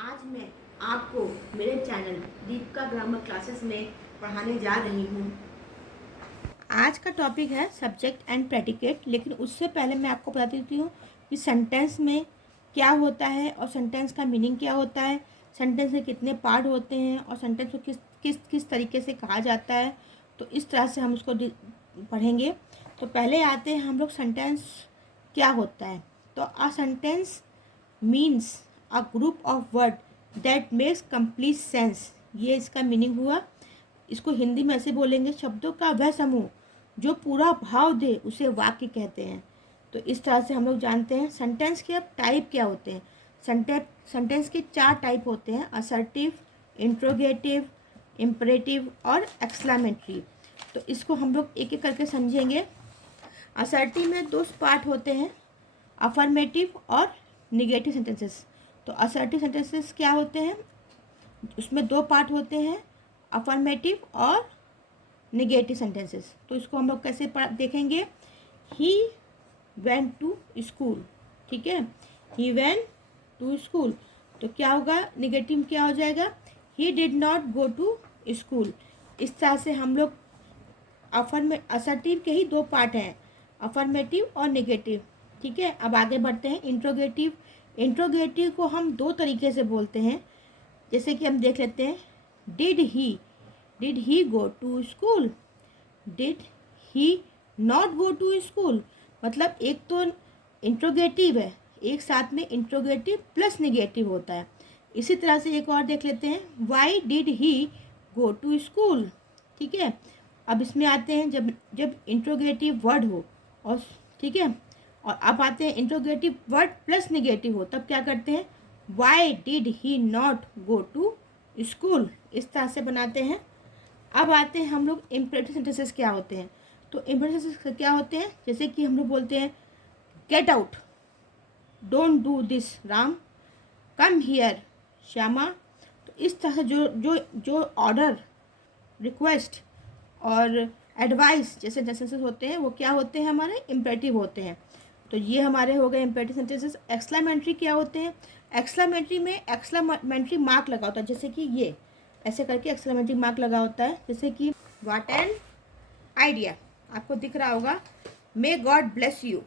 आज मैं आपको मेरे चैनल दीपिका ग्रामर क्लासेस में पढ़ाने जा रही हूँ। आज का टॉपिक है सब्जेक्ट एंड प्रेडिकेट, लेकिन उससे पहले मैं आपको बता देती हूँ कि सेंटेंस में क्या होता है और सेंटेंस का मीनिंग क्या होता है, सेंटेंस में कितने पार्ट होते हैं और सेंटेंस को किस किस किस तरीके से कहा जाता है। तो इस तरह से हम उसको पढ़ेंगे। तो पहले आते हैं हम लोग सेंटेंस क्या होता है। तो a sentence means a group of word that makes complete sense. ये इसका मीनिंग हुआ। इसको हिंदी में ऐसे बोलेंगे, शब्दों का वह समूह जो पूरा भाव दे उसे वाक्य कहते हैं। तो इस तरह से हम लोग जानते हैं सेंटेंस के अब टाइप क्या होते हैं। सेंटेंस के 4 टाइप होते हैं, असर्टिव, इंट्रोगेटिव, इम्परेटिव और एक्सक्लेमेटरी। तो इसको हम लोग एक एक करके समझेंगे। असर्टिव में 2 पार्ट होते हैं, अफर्मेटिव और निगेटिव सेंटेंसेस। तो असर्टिव सेंटेंसेस क्या होते हैं, उसमें 2 पार्ट होते हैं, अफर्मेटिव और निगेटिव सेंटेंसेस। तो इसको हम लोग कैसे देखेंगे। ही वेंट टू स्कूल, ठीक है, ही वेंट टू स्कूल। तो क्या होगा, निगेटिव क्या हो जाएगा, he did not go to school. इस तरह से हम लोग असर्टिव के ही 2 पार्ट हैं, अफर्मेटिव और निगेटिव, ठीक है। अब आगे बढ़ते हैं इंट्रोगेटिव। इंट्रोगेटिव को हम 2 तरीके से बोलते हैं, जैसे कि हम देख लेते हैं। Did he go to school, did he not go to school. मतलब एक तो इंट्रोगेटिव है, एक साथ में इंट्रोगेटिव प्लस निगेटिव होता है। इसी तरह से एक और देख लेते हैं, why did he go to school, ठीक है। अब इसमें आते हैं जब जब इंट्रोगेटिव वर्ड हो, और ठीक है, और अब आते हैं इंट्रोगेटिव वर्ड प्लस निगेटिव हो, तब क्या करते हैं, why did he not go to school. इस तरह से बनाते हैं। अब आते हैं हम लोग इम्परेटिव सेंटेंसेस क्या होते हैं। तो इम्परेटिव सेंटेंसेस क्या होते हैं, जैसे कि हम लोग बोलते हैं, get out, don't do this Ram, come here Shyama. तो इस तरह से जो जो जो ऑर्डर, रिक्वेस्ट और एडवाइस जैसे सेंटेंसेस होते हैं वो क्या होते हैं, हमारे इम्परेटिव होते हैं। तो ये हमारे हो गए इम्परेटिव सेंटेंसेस। एक्सक्लेमेटरी क्या होते हैं, एक्सक्लेमेटरी में एक्सक्लेमेटरी मार्क लगा होता है, जैसे कि ये ऐसे करके एक्सक्लेमेटरी मार्क लगा होता है, जैसे कि व्हाट एन आइडिया, आपको दिख रहा होगा, may God bless you,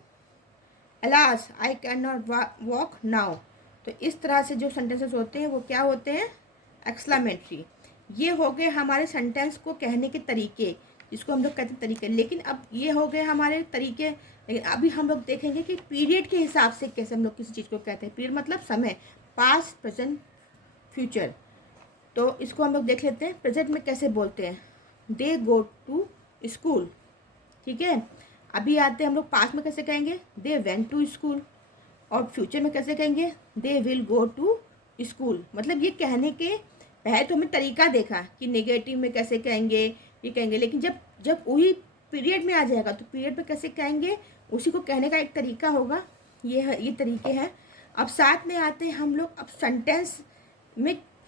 alas I can not walk now. तो इस तरह से जो सेंटेंसेस होते हैं वो क्या होते हैं, एक्सक्लेमेटरी। ये हो गए हमारे सेंटेंस को कहने के तरीके, जिसको हम लोग कहते हैं तरीके। लेकिन अब ये हो गए हमारे तरीके, लेकिन अभी हम लोग देखेंगे कि पीरियड के हिसाब से कैसे हम लोग किसी चीज़ को कहते हैं। पीरियड मतलब समय, पास्ट, प्रेजेंट, फ्यूचर। तो इसको हम लोग देख लेते हैं, प्रेजेंट में कैसे बोलते हैं, दे गो टू स्कूल, ठीक है। अभी आते हैं हम लोग पास्ट में कैसे कहेंगे, दे वेंट टू स्कूल। और फ्यूचर में कैसे कहेंगे, they will go to school. मतलब ये कहने के पहले तो हमें तरीका देखा कि नेगेटिव में कैसे कहेंगे, ये कहेंगे, लेकिन जब जब वही पीरियड में आ जाएगा तो पीरियड में कैसे कहेंगे, उसी को कहने का एक तरीका होगा। ये तरीके हैं। अब साथ में आते हैं हम लोग, अब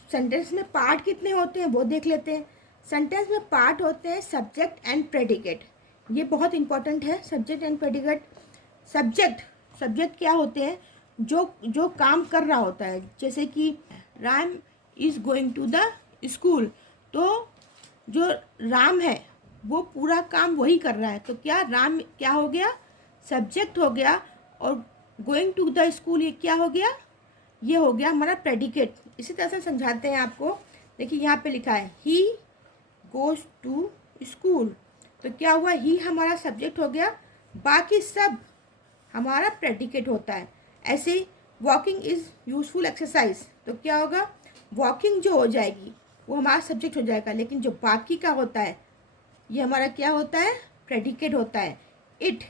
सेंटेंस में पार्ट कितने होते हैं वो देख लेते हैं। सेंटेंस में पार्ट होते हैं सब्जेक्ट एंड प्रेडिकेट। ये बहुत इंपॉर्टेंट है, सब्जेक्ट एंड प्रेडिकेट। सब्जेक्ट क्या होते हैं, जो जो काम कर रहा होता है, जैसे कि Ram is going to the school. तो जो राम है वो पूरा काम वही कर रहा है, तो क्या राम क्या हो गया, सब्जेक्ट हो गया। और गोइंग टू द स्कूल ये क्या हो गया, ये हो गया हमारा प्रेडिकेट। इसी तरह से समझाते हैं आपको। देखिए यहाँ पे लिखा है, ही गोज टू स्कूल। तो क्या हुआ, ही हमारा सब्जेक्ट हो गया, बाकी सब हमारा प्रेडिकेट होता है। ऐसे वॉकिंग इज़ यूजफुल एक्सरसाइज, तो क्या होगा, वॉकिंग जो हो जाएगी वो हमारा सब्जेक्ट हो जाएगा, लेकिन जो बाकी का होता है ये हमारा क्या होता है, प्रेडिकेट होता है। इट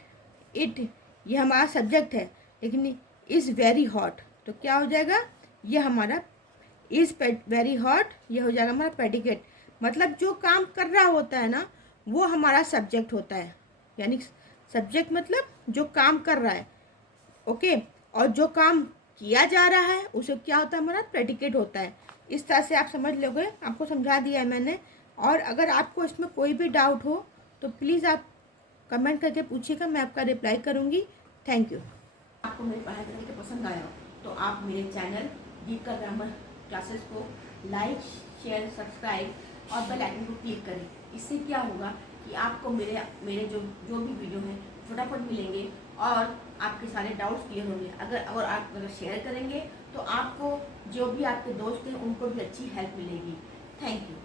ये हमारा सब्जेक्ट है, लेकिन इज़ वेरी हॉट, तो क्या हो जाएगा, ये हमारा इज़ वेरी हॉट, ये हो जाएगा हमारा प्रेडिकेट। मतलब जो काम कर रहा होता है ना वो हमारा सब्जेक्ट होता है, यानी सब्जेक्ट मतलब जो काम कर रहा है, ओके। और जो काम किया जा रहा है उसे क्या होता है, हमारा प्रेडिकेट होता है। इस तरह से आप समझ लोगे, आपको समझा दिया है मैंने। और अगर आपको इसमें कोई भी डाउट हो तो प्लीज़ आप कमेंट करके पूछिएगा, मैं आपका रिप्लाई करूँगी। Thank you. आपको मेरी पढ़ाई करने के पसंद आया हो तो आप मेरे चैनल दीपिका ग्रामर क्लासेस को लाइक, शेयर, सब्सक्राइब और बेल आइकन को क्लिक करें। इससे क्या होगा कि आपको मेरे मेरे जो जो भी वीडियो हैं फटाफट मिलेंगे और आपके सारे डाउट्स क्लियर होंगे। अगर आप शेयर करेंगे तो आपको जो भी आपके दोस्त हैं उनको भी अच्छी हेल्प मिलेगी। Thank you.